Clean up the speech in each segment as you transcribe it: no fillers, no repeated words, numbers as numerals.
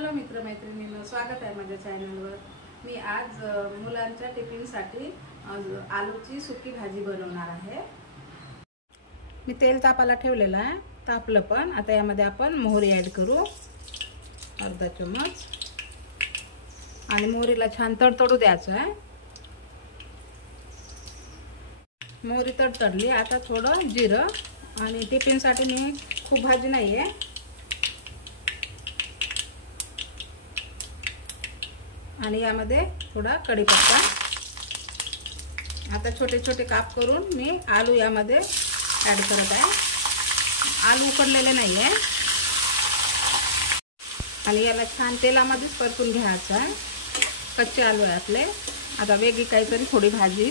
Hello मित्रमैत्रिणींनो, स्वागत आहे माझ्या चॅनलवर। मी आज मुलांच्या टिफिनसाठी आलूची सुकी भाजी बनवणार आहे। मी तेल तापायला ठेवलेलं आहे, तापलं पण। आता यामध्ये आपण मोहरी ॲड करू, अर्धा चमच, आणि मोहरीला छान तडतडू द्यायचं आहे। मोहरी तडतडली, आता थोडं जिरं, आणि टिफिनसाठी मी खूप भाजी नाही आहे, आणि यामध्ये थोडा कढीपत्ता। आता छोटे छोटे काप करून मी आलू यामध्ये ॲड करत आहे। आलू उकडलेले नाही आहे, आणि याला छान तेलामध्येच परतून घ्यायचं आहे। कच्चे आलू आहे आपले। आता वेगळी काहीतरी थोडी भाजी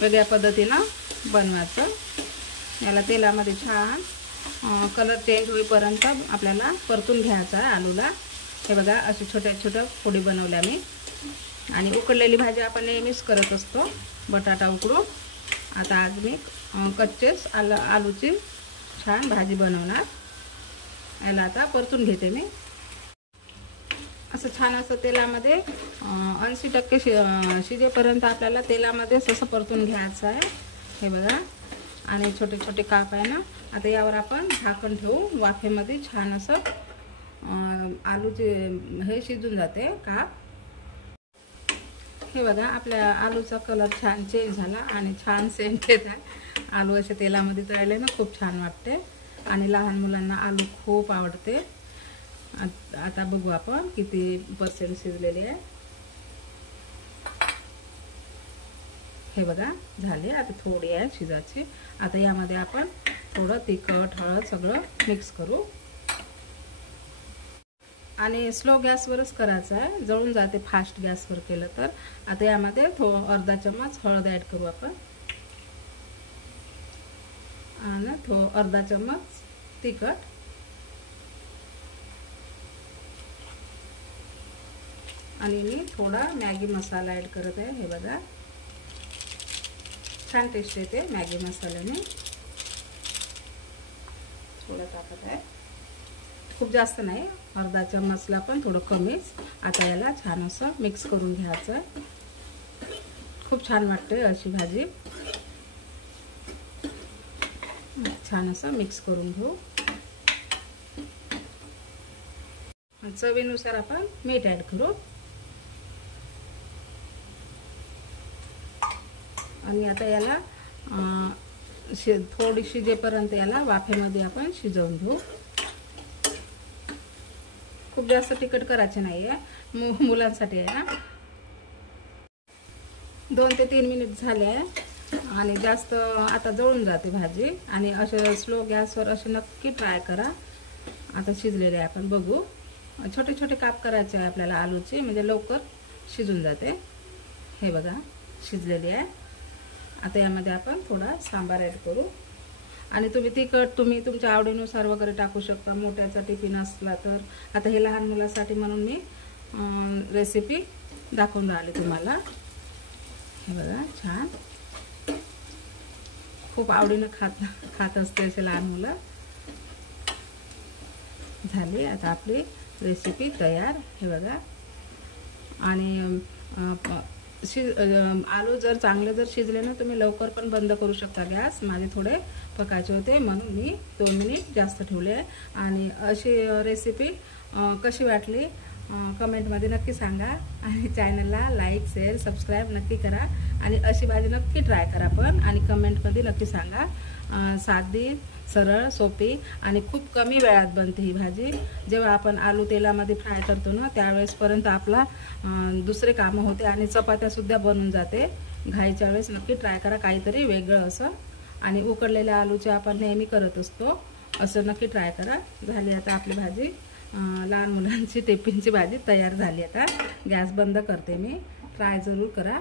वेगळ्या पद्धतीनं बनवायचं। याला तेलामध्ये छान कलर चेंज होईपर्यंत आपल्याला परतून घ्यायचं आहे आलूला। हे बघा, अशी छोट्या छोट्या फोडी बनवल्या मी। आणि उकडलेली भाजी आपण नेहमीच करत असतो, बटाटा उकडून। आता आज मी कच्चेच आलूची छान भाजी बनवणार। याला आता परतून घेते मी। असं छान असं तेलामध्ये 80% शिजेपर्यंत आपल्याला तेलामध्येच असं परतून घ्यायचं आहे। हे बघा, आणि छोटे छोटे काप आहे ना। आता यावर आपण झाकण ठेवू, वाफेमध्ये छान असं आलूचे हे शिजून जाते काप। हे बघा, आपल्या आलूचा कलर छान चेंज झाला आणि छान सेंट येत आहे। आलू असे तेलामध्ये तळले ना, खूप छान वाटते, आणि लहान मुलांना आलू खूप आवडते। आता बघू आपण किती % शिजलेले आहे। हे बघा, झाले। आता थोडी आहे शिजायची। आता यामध्ये आपण थोडं तिखट, हळद सगळं मिक्स करू, आणि स्लो गॅसवरच करायचं आहे, जळून जाते फास्ट गॅसवर केलं तर। आता यामध्ये अर्धा चमच हळद ॲड करू आपण, आणि अर्धा चमच तिखट, आणि मी थोडा मॅगी मसाला ॲड करत आहे। हे बघा, छान टेस्ट येते मॅगी मसाल्याने। थोडं टाकत आहे, खूप जास्त नाही, अर्धा चमचला पण थोडं कमीच। आता याला छान असं मिक्स करून घ्यायचं। खूप छान वाटते अशी भाजी। छान असं मिक्स करून घेऊ। चवीनुसार आपण मीठ ॲड करू, आणि आता याला थोडी शिजेपर्यंत याला वाफेमध्ये आपण शिजवून घेऊ। खूप जास्त तिखट करायचे नाही आहे, मुलांसाठी आहे ना। 2 ते 3 मिनिट झाले आहे, आणि जास्त आता जळून जाते भाजी। आणि असे स्लो गॅसवर असे नक्की ट्राय करा। आता शिजलेले आहे, आपण बघू। छोटे छोटे काप करायचे आहे आपल्याला आलूचे, म्हणजे लवकर शिजून जाते। हे बघा, शिजलेली आहे। आता यामध्ये आपण थोडा सांबार ॲड करू, आणि तुम्ही तिखट तुमच्या आवडीनुसार वगैरे टाकू शकता, मोठ्याचा टिफिन असला तर। आता हे लहान मुलासाठी म्हणून मी रेसिपी दाखवून राहिले तुम्हाला। हे बघा, छान खूप आवडीनं खात असते असे लहान मुलं। झाली आता आपली रेसिपी तयार। हे बघा, आणि आलू जर चांगले शिजले ना, तुम्ही लवकर पण बंद करू शकता गॅस। माझे थोडे पकायचे होते म्हणून मी 2 मिनिट जास्त ठेवले। आणि अशी रेसिपी कशी वाटली कमेंटमध्ये नक्की सांगा, आणि चॅनलला लाईक, शेअर, सबस्क्राईब नक्की करा, आणि अशी भाजी नक्की ट्राय करा पण, आणि कमेंटमध्ये नक्की सांगा। साधी, सरळ, सोपी, आणि खूप कमी वेळात बनते ही भाजी। जेव्हा आपण आलू तेलामध्ये फ्राय करतो ना, त्यावेळेसपर्यंत आपला दुसरे कामं होते, आणि चपात्यासुद्धा बनून जाते। घाईच्या वेळेस नक्की ट्राय करा काहीतरी वेगळं असं। आणि उकडलेल्या आलूचे आपण नेहमी करत असतो, असं नक्की ट्राय करा। झाली आता आपली भाजी, लहान मुलांची टिफिनची भाजी तयार झाली। आता गॅस बंद करते मी, ट्राय जरूर करा।